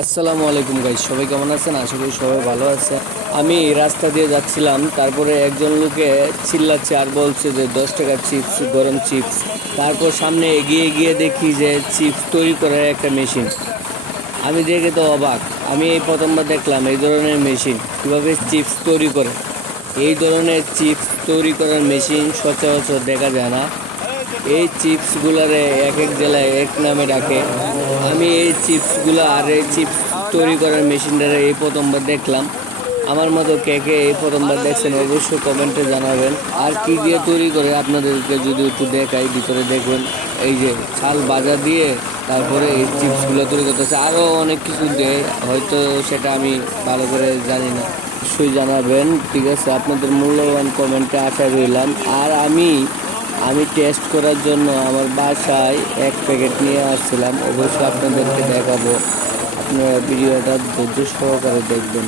আসসালামু আলাইকুম গাইস, সবাই কেমন আছেন? আশা করি সবাই ভালো আছে। আমি রাস্তা দিয়ে যাচ্ছিলাম, তারপরে একজন লোকে চিল্লাচ্ছে আর বলছে যে 10 টাকার চিপস, গরম চিপস। তারপর সামনে এগিয়ে গিয়ে দেখি যে চিপস তৈরি করার একটা মেশিন। আমি দেখে তো অবাক। আমি এই প্রথমবার দেখলাম এই ধরনের মেশিন কীভাবে চিপস তৈরি করে। এই ধরনের চিপস তৈরি করার মেশিন সচরাচর দেখা যায় না। এই চিপসগুলারে এক এক জেলায় এক নামে ডাকে। আমি এই চিপসগুলো আর এই চিপস তৈরি করার মেশিনটারে এই প্রথমবার দেখলাম। আমার মতো কে কে এই প্রথমবার দেখছেন অবশ্যই কমেন্টে জানাবেন। আর কি দিয়ে তৈরি করে আপনাদেরকে যদি একটু দেখাই, ভিতরে দেখবেন এই যে চাল ভাজা দিয়ে তারপরে এই চিপসগুলো তৈরি করতেছে। আরও অনেক কিছু দেয়, হয়তো সেটা আমি ভালো করে জানি না। অবশ্যই জানাবেন, ঠিক আছে? আপনাদের মূল্যবান কমেন্টে আশা রইলাম। আর আমি টেস্ট করার জন্য আমার বাসায় এক প্যাকেট নিয়ে আসছিলাম, অবশ্যই আপনাদেরকে দেখাবো। আপনারা ভিডিওটা ধৈর্য সহকারে দেখবেন।